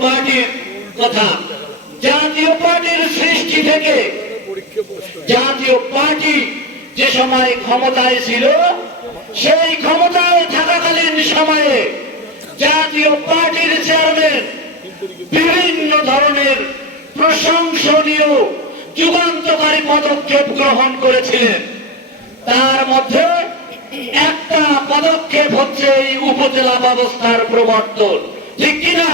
পার্টির কথা। জাতীয় পার্টির সৃষ্টি থেকে জাতীয় পার্টি যে সময় ক্ষমতায় ছিল, সেই ক্ষমতায় থাকাকালীন সময়ে জাতীয় পার্টির চেয়ারম্যান বিভিন্ন ধরনের প্রশংসনীয় যুগান্তকারী পদক্ষেপ গ্রহণ করেছিলেন। তার মধ্যে একটা পদক্ষেপ হচ্ছে এই উপজেলা ব্যবস্থার প্রবর্তন। ঠিক কিনা?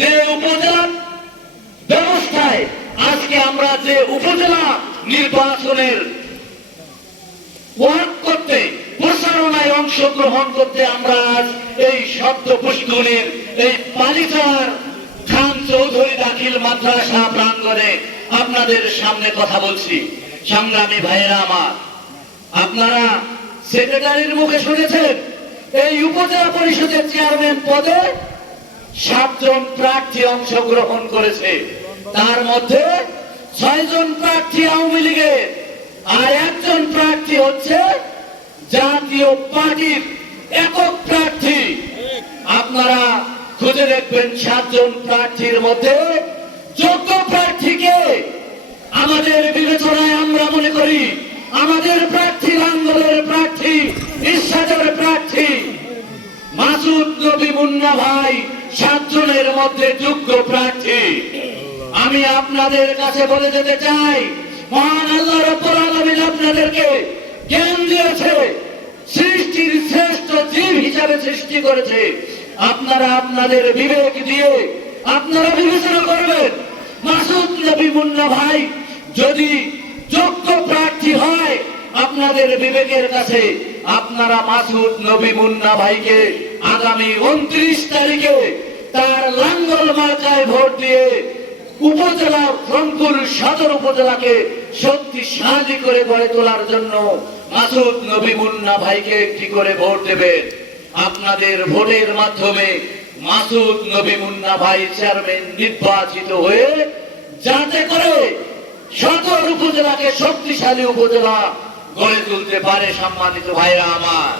যে উপজেলা ব্যবস্থায় আজকে আমরা যে উপজেলা নির্বাচনের ওয়ার্ক করতে, প্রচারণায় অংশগ্রহণ করতে আমরা আজ এই শব্দ পুষ্করের এই পালিচার খান চৌধুরী দাখিল মাদ্রাসা প্রাঙ্গণে আপনাদের সামনে কথা বলছি। সংগ্রামী ভাইয়েরা আমার, আপনারা সেক্রেটারির মুখে শুনেছেন? এই উপজেলা পরিষদের চেয়ারম্যান পদে সাতজন প্রার্থী অংশগ্রহণ করেছে। তার মধ্যে ছয়জন প্রার্থী আওয়ামী লীগের, আর একজন প্রার্থী হচ্ছে জাতীয় পার্টির একক প্রার্থী। আপনারা খুঁজে দেখবেন সাতজন প্রার্থীর মধ্যে যোগ্য প্রার্থীকে আমাদের বিবেচনায় আমরা মনে করি, আমাদের প্রার্থী আন্দোলনের প্রার্থী ঈশ্বরের প্রার্থী, মাসুদ নবী মুন্না ভাই সাতজনের মধ্যে যোগ্য প্রার্থী। আমি আপনাদের কাছে বলে যেতে চাই মহান আল্লাহ রব্বুল আলামিন আপনাদেরকে জ্ঞান দিয়েছে সৃষ্টির শ্রেষ্ঠ জীব হিসাবে সৃষ্টি করেছে। আপনারা আপনাদের বিবেক দিয়ে আপনারা বিবেচনা করবেন মাসুদ নবী মুন্না ভাই যদি যোগ্য প্রার্থী হয় আপনাদের বিবেকের কাছে আপনারা মাসুদ নবী মুন্না ভাইকে আগামী উনত্রিশ তারিখে তার লাঙ্গল মার্কায় ভোট দিয়ে উপজেলা রংপুর সদর উপজেলাকে সত্যি শক্তিশালী করে গড়ে তোলার জন্য মাসুদ নবী মুন্না ভাইকে একটি করে ভোট দেবেন। আপনাদের ভোটের মাধ্যমে মাসুদ নবী মুন্না ভাই চেয়ারম্যান নির্বাচিত হয়ে যাতে করে সদর উপজেলাকে শক্তিশালী উপজেলা গড়ে তুলতে পারে সম্মানিত ভাইরা আমার।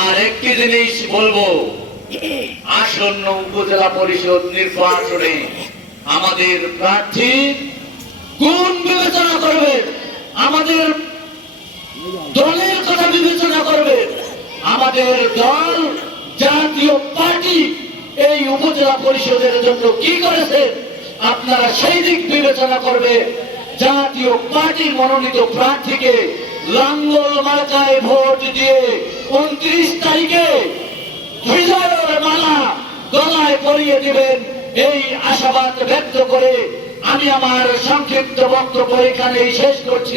আর একটি জিনিস বলব আসন্ন উপজেলা পরিষদ নির্বাচনে আমাদের প্রার্থী কোন বিবেচনা করবে? আমাদের দলের কথা বিবেচনা করবে? আমাদের দল, জাতীয় পার্টি এই উপজেলা পরিষদের জন্য কি করেছে? আপনারা সেই দিক বিবেচনা করবে। জাতীয় পার্টির মনোনীত প্রার্থীকে লাঙ্গল মার্কায় ভোট দিয়ে উনত্রিশ তারিখে গলায় পরিয়ে দিবেন। এই আশাবাদ ব্যক্ত করে আমি আমার সংক্ষিপ্ত বক্তব্য এখানেই শেষ করছি।